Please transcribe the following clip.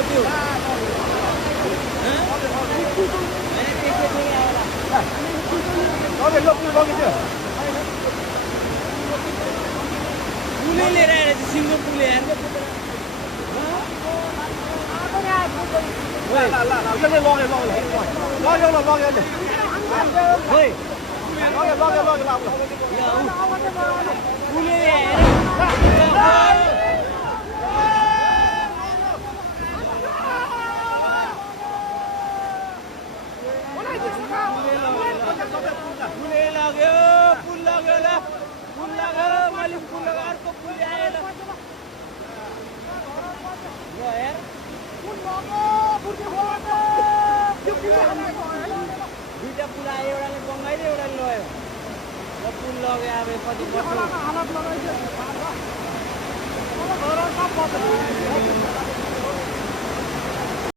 त्यो पुलै लिएर आएर चाहिँ सिङ्गो पुल आएर दुईटा पुल आयो एउटाले बङ्गाइले एउटाले लयो पुल लग्यो अब कति वर्ष